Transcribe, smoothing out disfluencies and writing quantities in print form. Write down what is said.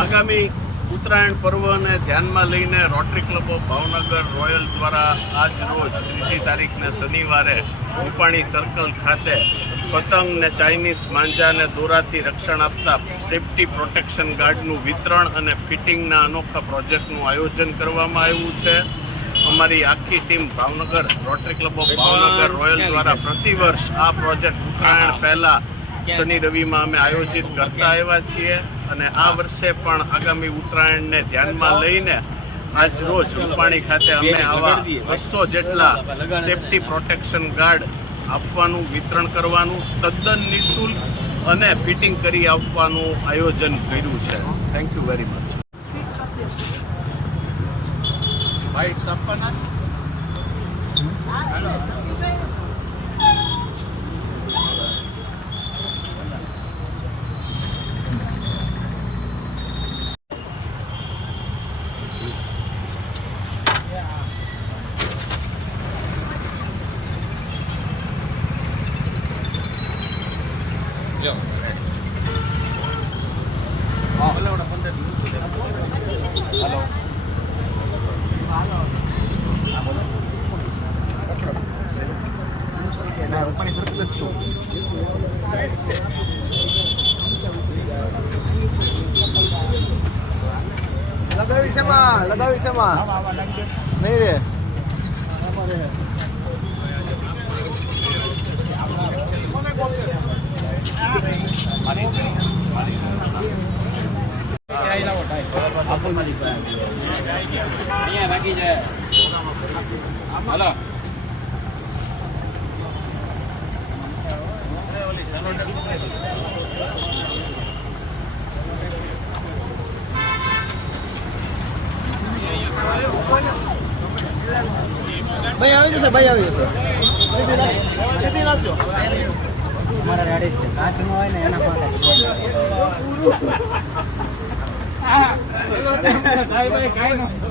આગામી ઉત્તરાયણ પર્વને ધ્યાનમાં લઈને rotary club of Bhavnagar royal દ્વારા આજ રોજ 3 તારીખને શનિવારે રૂપાણી સર્કલ ખાતે પતંગ ને ચાઇનીઝ માંજાને દોરાથી રક્ષણ આપતા સેફ્ટી પ્રોટેક્શન ગાર્ડનું વિતરણ અને ફિટિંગના અનોખા પ્રોજેક્ટનું આયોજન કરવામાં આવ્યું છે. અમારી આખી team Bhavnagar rotary club of Bhavnagar royal દ્વારા પ્રતિવર્ષ આ પ્રોજેક્ટ ઉત્તરાયણ પહેલાં શનિ રવિમાં અમે આયોજિત કરતા આવ્યા છીએ અને આ વર્ષે પણ આગામી ઉત્તરાયણને ધ્યાનમાં લઈને આજ રોજ રૂપાણી ખાતે અમે આવા 200 જેટલા સેફ્ટી પ્રોટેક્શન ગાર્ડ આપવાનું વિતરણ કરવાનું તદ્દન નિઃશુલ્ક અને ફિટિંગ કરી આપવાનું આયોજન કર્યું છે. Thank you very much. લગાવી છે માં નહીં રે રાખી જાય. હાલો ભાઈ આવી જશે સીધી નાખજો. મારા ગાડી છે કાચનું હોય ને એના માટે ભાઈ કાંઈ